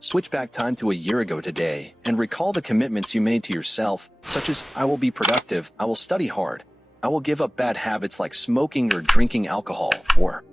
Switch back time to a year ago today and recall the commitments you made to yourself, such as I will be productive, I will study hard, I will give up bad habits like smoking or drinking alcohol, or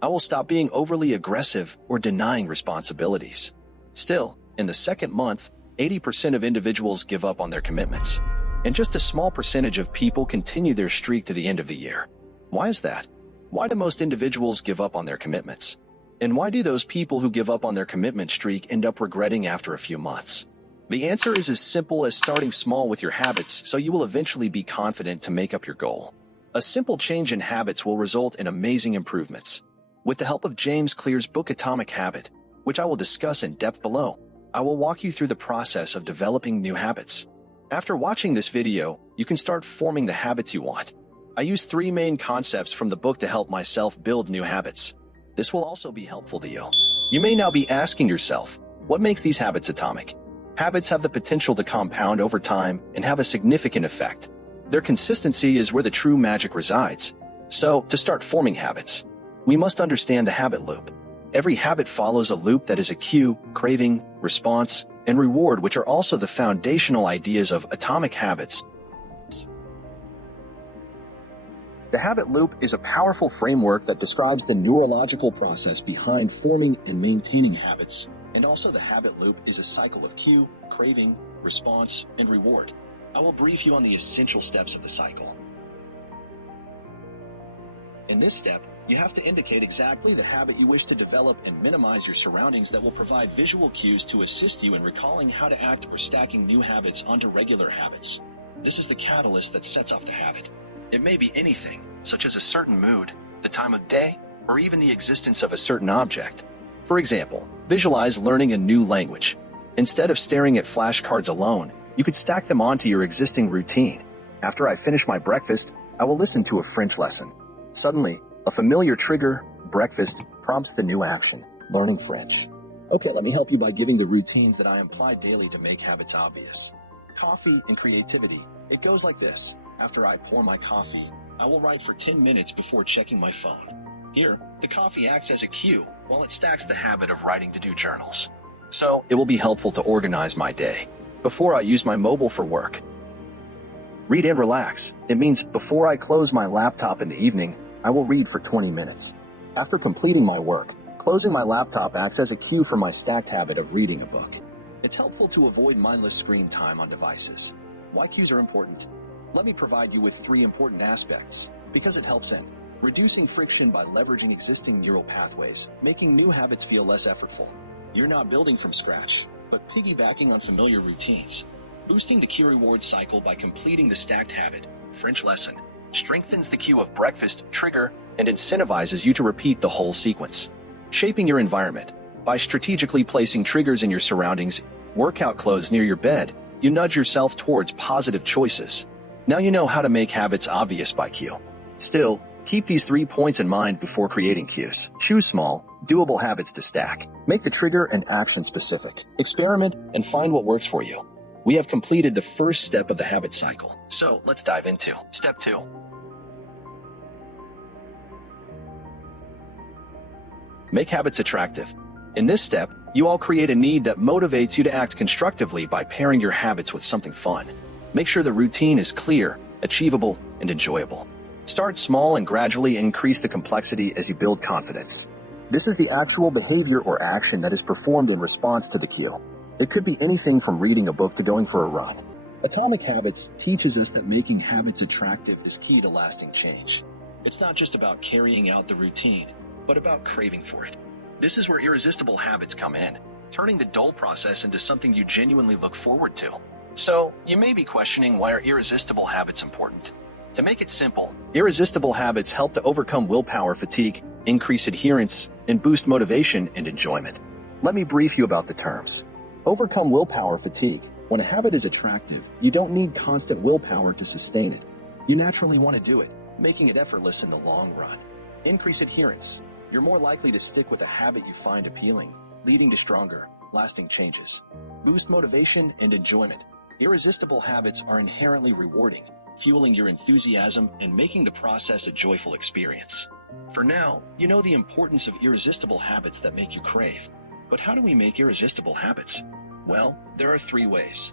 I will stop being overly aggressive or denying responsibilities. Still, in the second month, 80% of individuals give up on their commitments, and just a small percentage of people continue their streak to the end of the year. Why is that? Why do most individuals give up on their commitments? And why do those people who give up on their commitment streak end up regretting after a few months? The answer is as simple as starting small with your habits so you will eventually be confident to make up your goal. A simple change in habits will result in amazing improvements. With the help of James Clear's book Atomic Habit, which I will discuss in depth below, I will walk you through the process of developing new habits. After watching this video, you can start forming the habits you want. I use 3 main concepts from the book to help myself build new habits. This will also be helpful to you. You may now be asking yourself, what makes these habits atomic? Habits have the potential to compound over time and have a significant effect. Their consistency is where the true magic resides. So, to start forming habits, we must understand the habit loop. Every habit follows a loop that is a cue, craving, response, and reward, which are also the foundational ideas of atomic habits. The habit loop is a powerful framework that describes the neurological process behind forming and maintaining habits. And also the habit loop is a cycle of cue, craving, response, and reward. I will brief you on the essential steps of the cycle. In this step, you have to indicate exactly the habit you wish to develop and minimize your surroundings that will provide visual cues to assist you in recalling how to act or stacking new habits onto regular habits. This is the catalyst that sets off the habit. It may be anything, such as a certain mood, the time of day, or even the existence of a certain object. For example, visualize learning a new language. Instead of staring at flashcards alone, you could stack them onto your existing routine. After I finish my breakfast, I will listen to a French lesson. Suddenly, a familiar trigger, breakfast, prompts the new action, learning French. Okay, let me help you by giving the routines that I apply daily to make habits obvious. Coffee and creativity. It goes like this. After I pour my coffee, I will write for 10 minutes before checking my phone. Here, the coffee acts as a cue, while it stacks the habit of writing to-do journals. So, it will be helpful to organize my day before I use my mobile for work. Read and relax. It means before I close my laptop in the evening, I will read for 20 minutes. After completing my work, closing my laptop acts as a cue for my stacked habit of reading a book. It's helpful to avoid mindless screen time on devices. Why cues are important? Let me provide you with 3 important aspects, because it helps in reducing friction by leveraging existing neural pathways, making new habits feel less effortful. You're not building from scratch, but piggybacking on familiar routines. Boosting the cue reward cycle by completing the stacked habit, French lesson, strengthens the cue of breakfast, trigger, and incentivizes you to repeat the whole sequence. Shaping your environment. By strategically placing triggers in your surroundings, workout clothes near your bed, you nudge yourself towards positive choices. Now you know how to make habits obvious by cue. Still, keep these 3 points in mind before creating cues. Choose small, doable habits to stack. Make the trigger and action specific. Experiment and find what works for you. We have completed the first step of the habit cycle. So let's dive into step 2. Make habits attractive. In this step, you all create a need that motivates you to act constructively by pairing your habits with something fun. Make sure the routine is clear, achievable, and enjoyable. Start small and gradually increase the complexity as you build confidence. This is the actual behavior or action that is performed in response to the cue. It could be anything from reading a book to going for a run. Atomic Habits teaches us that making habits attractive is key to lasting change. It's not just about carrying out the routine, but about craving for it. This is where irresistible habits come in, turning the dull process into something you genuinely look forward to. So, you may be questioning, why are irresistible habits important? To make it simple, irresistible habits help to overcome willpower fatigue, increase adherence, and boost motivation and enjoyment. Let me brief you about the terms. Overcome willpower fatigue. When a habit is attractive, you don't need constant willpower to sustain it. You naturally want to do it, making it effortless in the long run. Increase adherence. You're more likely to stick with a habit you find appealing, leading to stronger, lasting changes. Boost motivation and enjoyment. Irresistible habits are inherently rewarding, fueling your enthusiasm and making the process a joyful experience. For now, you know the importance of irresistible habits that make you crave. But how do we make irresistible habits? Well, there are 3 ways.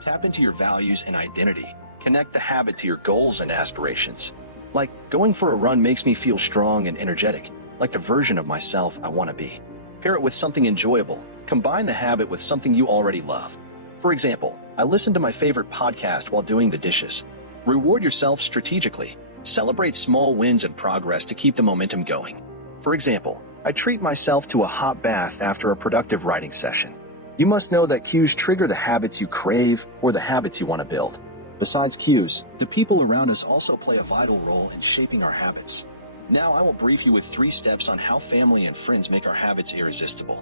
Tap into your values and identity. Connect the habit to your goals and aspirations. Like, going for a run makes me feel strong and energetic, like the version of myself I want to be. Pair it with something enjoyable. Combine the habit with something you already love. For example, I listen to my favorite podcast while doing the dishes. Reward yourself strategically. Celebrate small wins and progress to keep the momentum going. For example, I treat myself to a hot bath after a productive writing session. You must know that cues trigger the habits you crave or the habits you want to build. Besides cues, the people around us also play a vital role in shaping our habits. Now I will brief you with 3 steps on how family and friends make our habits irresistible.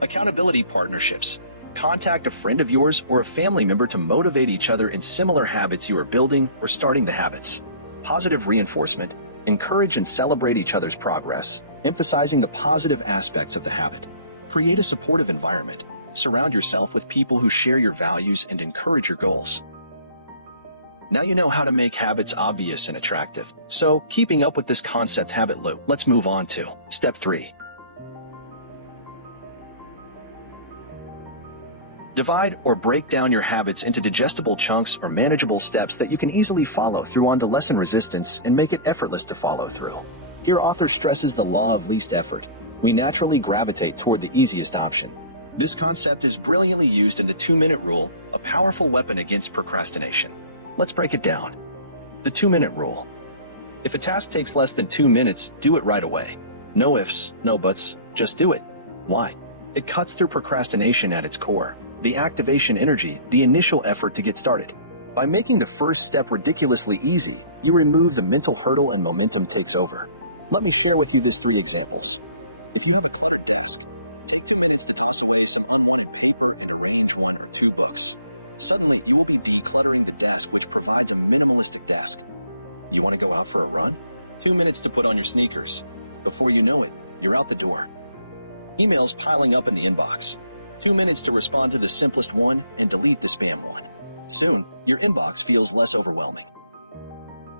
Accountability partnerships. Contact a friend of yours or a family member to motivate each other in similar habits you are building or starting the habits. Positive reinforcement. Encourage and celebrate each other's progress, emphasizing the positive aspects of the habit. Create a supportive environment. Surround yourself with people who share your values and encourage your goals. Now you know how to make habits obvious and attractive. So, keeping up with this concept habit loop, let's move on to Step 3. Divide or break down your habits into digestible chunks or manageable steps that you can easily follow through on to lessen resistance and make it effortless to follow through. Here, author stresses the law of least effort. We naturally gravitate toward the easiest option. This concept is brilliantly used in the 2-minute rule, a powerful weapon against procrastination. Let's break it down. The 2-minute rule. If a task takes less than 2 minutes, do it right away. No ifs, no buts, just do it. Why? It cuts through procrastination at its core. The activation energy, the initial effort to get started. By making the first step ridiculously easy, you remove the mental hurdle and momentum takes over. Let me share with you these 3 examples. If you have a cluttered desk, take a few minutes to toss away some unwanted paper and arrange 1 or 2 books. Suddenly, you will be decluttering the desk, which provides a minimalistic desk. You want to go out for a run? 2 minutes to put on your sneakers. Before you know it, you're out the door. Emails piling up in the inbox. 2 minutes to respond to the simplest one and delete the spam one. Soon, your inbox feels less overwhelming.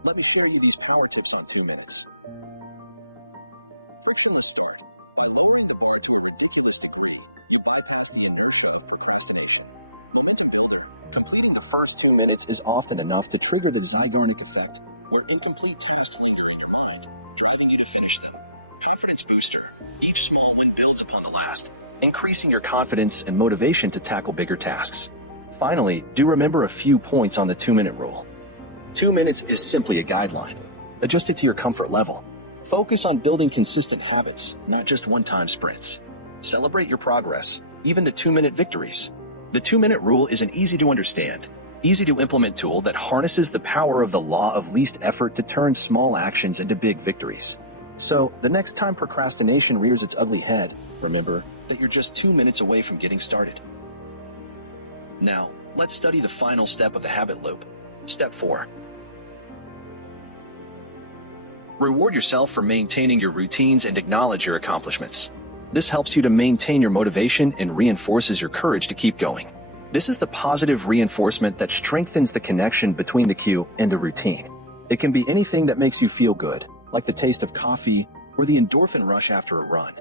Let me share you these power tips on 2 minutes. Picture the start. Elevate the bar to a ridiculous degree. You bypass the inertia of procrastination. Completing the first 2 minutes is often enough to trigger the Zeigarnik effect, where incomplete tasks linger in your mind, driving you to finish them. Confidence booster. Each small win builds upon the last, increasing your confidence and motivation to tackle bigger tasks. Finally, do remember a few points on the 2-minute rule. 2 minutes is simply a guideline. Adjust it to your comfort level. Focus on building consistent habits, not just one-time sprints. Celebrate your progress, even the 2-minute victories. The 2-minute rule is an easy-to-understand, easy-to-implement tool that harnesses the power of the law of least effort to turn small actions into big victories. So, the next time procrastination rears its ugly head, remember that you're just 2 minutes away from getting started. Now, let's study the final step of the habit loop. Step 4. Reward yourself for maintaining your routines and acknowledge your accomplishments. This helps you to maintain your motivation and reinforces your courage to keep going. This is the positive reinforcement that strengthens the connection between the cue and the routine. It can be anything that makes you feel good, like the taste of coffee or the endorphin rush after a run.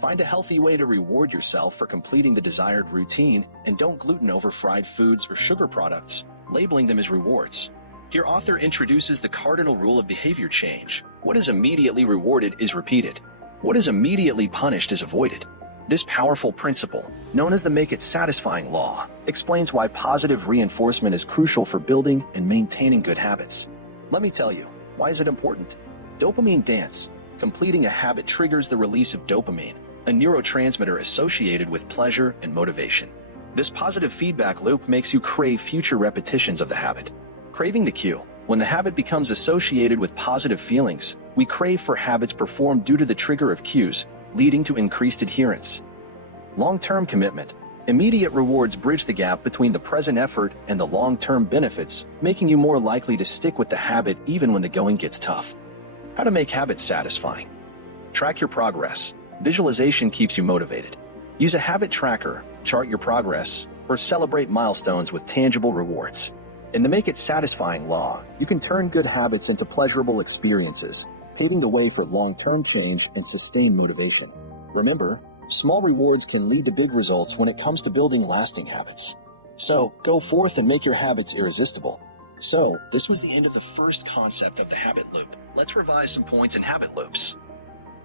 Find a healthy way to reward yourself for completing the desired routine, and don't gluten over fried foods or sugar products, labeling them as rewards. Here, author introduces the cardinal rule of behavior change. What is immediately rewarded is repeated. What is immediately punished is avoided. This powerful principle, known as the Make It Satisfying Law, explains why positive reinforcement is crucial for building and maintaining good habits. Let me tell you, why is it important? Dopamine dance. Completing a habit triggers the release of dopamine, a neurotransmitter associated with pleasure and motivation. This positive feedback loop makes you crave future repetitions of the habit. Craving the cue. When the habit becomes associated with positive feelings, we crave for habits performed due to the trigger of cues, leading to increased adherence. Long-term commitment. Immediate rewards bridge the gap between the present effort and the long-term benefits, making you more likely to stick with the habit even when the going gets tough. How to make habits satisfying. Track your progress. Visualization keeps you motivated. Use a habit tracker, chart your progress, or celebrate milestones with tangible rewards. In the Make It Satisfying Law, you can turn good habits into pleasurable experiences, paving the way for long-term change and sustained motivation. Remember, Small rewards can lead to big results when it comes to building lasting habits. So, go forth and make your habits irresistible. So, this was the end of the first concept of the habit loop. Let's revise some points in habit loops.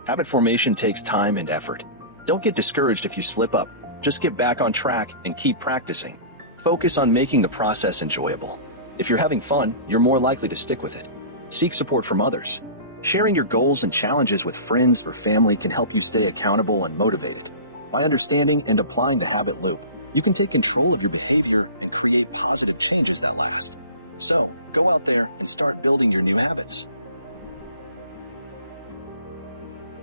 Habit formation takes time and effort. Don't get discouraged if you slip up. Just get back on track and keep practicing. Focus on making the process enjoyable. If you're having fun, you're more likely to stick with it. Seek support from others. Sharing your goals and challenges with friends or family can help you stay accountable and motivated. By understanding and applying the habit loop, you can take control of your behavior and create positive changes that last. So, go out there and start building your new habits.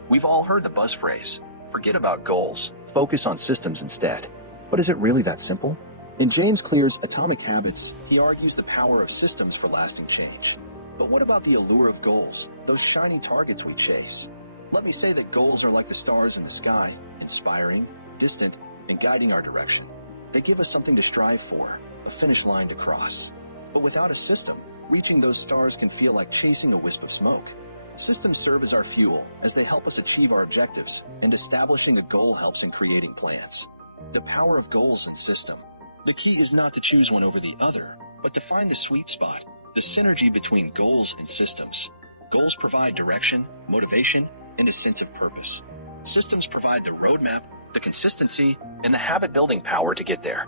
We've all heard the buzz phrase, forget about goals, focus on systems instead. But is it really that simple? In James Clear's Atomic Habits, he argues the power of systems for lasting change. But what about the allure of goals, those shiny targets we chase? Let me say that goals are like the stars in the sky, inspiring, distant, and guiding our direction. They give us something to strive for, a finish line to cross. But without a system, reaching those stars can feel like chasing a wisp of smoke. Systems serve as our fuel, as they help us achieve our objectives, and establishing a goal helps in creating plans. The power of goals and system. The key is not to choose one over the other, but to find the sweet spot, the synergy between goals and systems. Goals provide direction, motivation, and a sense of purpose. Systems provide the roadmap, the consistency, and the habit-building power to get there.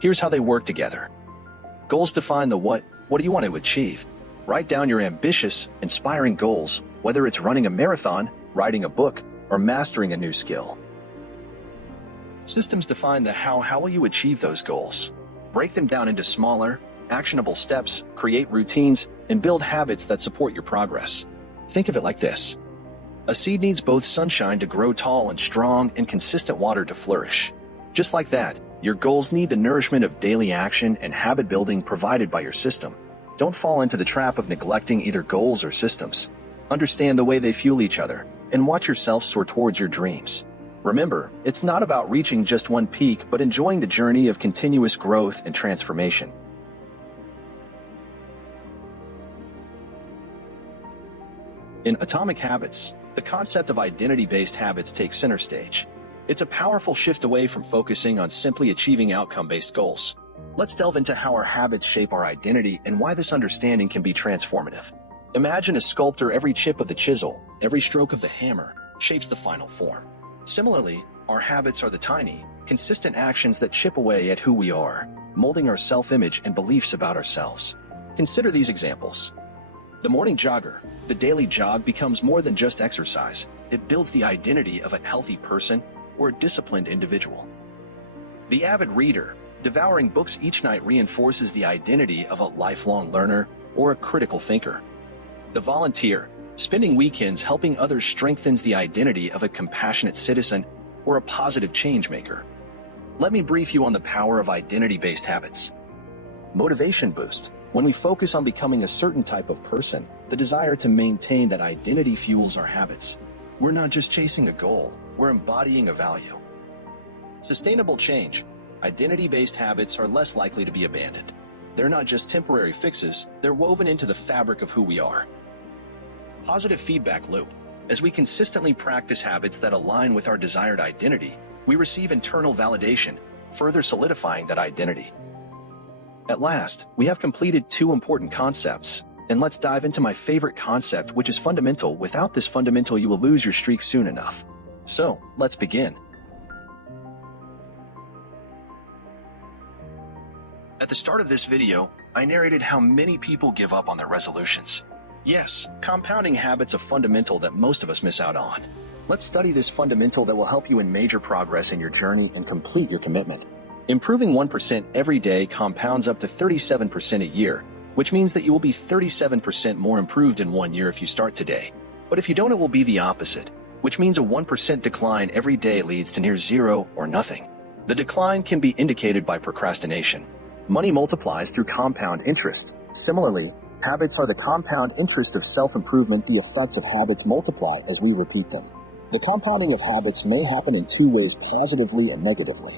Here's how they work together. Goals define the what do you want to achieve? Write down your ambitious, inspiring goals, whether it's running a marathon, writing a book, or mastering a new skill. Systems define the how will you achieve those goals? Break them down into smaller, actionable steps, create routines, and build habits that support your progress. Think of it like this. A seed needs both sunshine to grow tall and strong and consistent water to flourish. Just like that, your goals need the nourishment of daily action and habit building provided by your system. Don't fall into the trap of neglecting either goals or systems. Understand the way they fuel each other, and watch yourself soar towards your dreams. Remember, it's not about reaching just one peak, but enjoying the journey of continuous growth and transformation. In Atomic Habits, the concept of identity-based habits takes center stage. It's a powerful shift away from focusing on simply achieving outcome-based goals. Let's delve into how our habits shape our identity and why this understanding can be transformative. Imagine a sculptor. Every chip of the chisel, every stroke of the hammer, shapes the final form. Similarly, our habits are the tiny, consistent actions that chip away at who we are, molding our self-image and beliefs about ourselves. Consider these examples. The morning jogger. The daily jog becomes more than just exercise. It builds the identity of a healthy person or a disciplined individual. The avid reader. Devouring books each night reinforces the identity of a lifelong learner or a critical thinker. The volunteer. Spending weekends helping others strengthens the identity of a compassionate citizen or a positive change maker. Let me brief you on the power of identity-based habits. Motivation boost. When we focus on becoming a certain type of person, the desire to maintain that identity fuels our habits. We're not just chasing a goal, we're embodying a value. Sustainable change. Identity-based habits are less likely to be abandoned. They're not just temporary fixes, they're woven into the fabric of who we are. Positive feedback loop. As we consistently practice habits that align with our desired identity, we receive internal validation, further solidifying that identity. At last, we have completed two important concepts, and let's dive into my favorite concept, which is fundamental. Without this fundamental, you will lose your streak soon enough. So, let's begin. At the start of this video, I narrated how many people give up on their resolutions. Yes, compounding habits are fundamental that most of us miss out on. Let's study this fundamental that will help you in major progress in your journey and complete your commitment. Improving 1% every day compounds up to 37% a year, which means that you will be 37% more improved in 1 year if you start today. But if you don't, it will be the opposite, which means a 1% decline every day leads to near zero or nothing. The decline can be indicated by procrastination. Money multiplies through compound interest. Similarly, habits are the compound interest of self-improvement. The effects of habits multiply as we repeat them. The compounding of habits may happen in two ways, positively and negatively.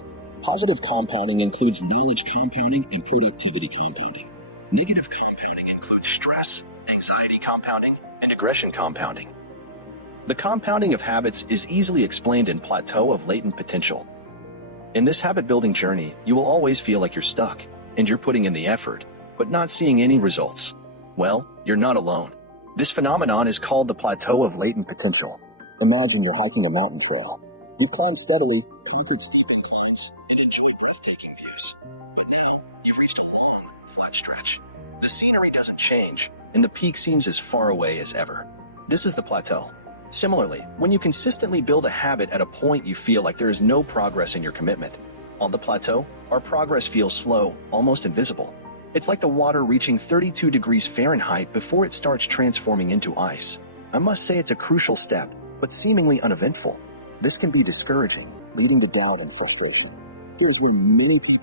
Positive compounding includes knowledge compounding and productivity compounding. Negative compounding includes stress, anxiety compounding, and aggression compounding. The compounding of habits is easily explained in Plateau of Latent Potential. In this habit-building journey, you will always feel like you're stuck, and you're putting in the effort, but not seeing any results. Well, you're not alone. This phenomenon is called the Plateau of Latent Potential. Imagine you're hiking a mountain trail. You've climbed steadily, conquered steep inclines, and enjoyed breathtaking views. But now, you've reached a long, flat stretch. The scenery doesn't change, and the peak seems as far away as ever. This is the plateau. Similarly, when you consistently build a habit at a point you feel like there is no progress in your commitment. On the plateau, our progress feels slow, almost invisible. It's like the water reaching 32 degrees Fahrenheit before it starts transforming into ice. I must say it's a crucial step, but seemingly uneventful. This can be discouraging, leading to doubt and frustration. Here's where many people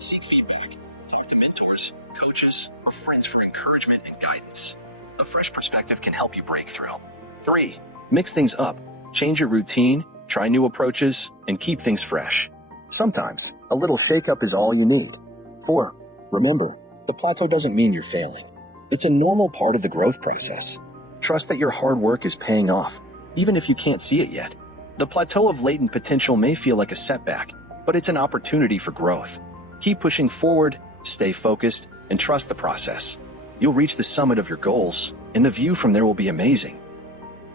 seek feedback, talk to mentors, coaches, or friends for encouragement and guidance. A fresh perspective can help you break through. 3. Mix things up. Change your routine, try new approaches, and keep things fresh. Sometimes, a little shake-up is all you need. 4. Remember, the plateau doesn't mean you're failing. It's a normal part of the growth process. Trust that your hard work is paying off, even if you can't see it yet. The plateau of latent potential may feel like a setback, but it's an opportunity for growth. Keep pushing forward, stay focused, and trust the process. You'll reach the summit of your goals, and the view from there will be amazing.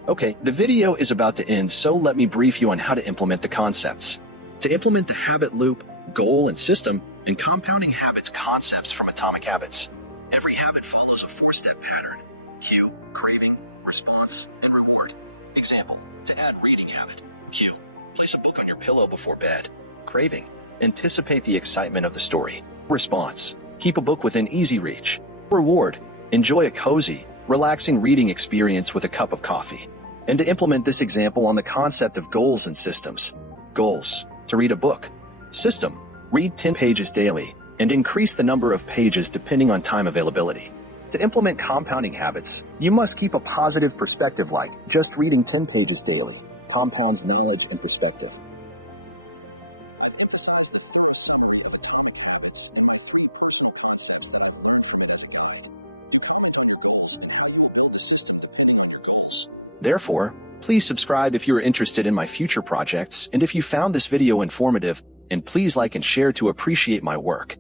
Okay, the video is about to end, so let me brief you on how to implement the concepts. To implement the habit loop, goal and system, and compounding habits concepts from Atomic Habits. Every habit follows a 4-step pattern: cue, craving, response, and reward. Example, to add reading habit. Cue, place a book on your pillow before bed. Craving, anticipate the excitement of the story. Response, keep a book within easy reach. Reward, enjoy a cozy, relaxing reading experience with a cup of coffee. And to implement this example on the concept of goals and systems. Goals, to read a book. System, read 10 pages daily and increase the number of pages depending on time availability. To implement compounding habits, you must keep a positive perspective, like just reading 10 pages daily compounds knowledge and perspective. Therefore, please subscribe if you are interested in my future projects, and if you found this video informative, and please like and share to appreciate my work.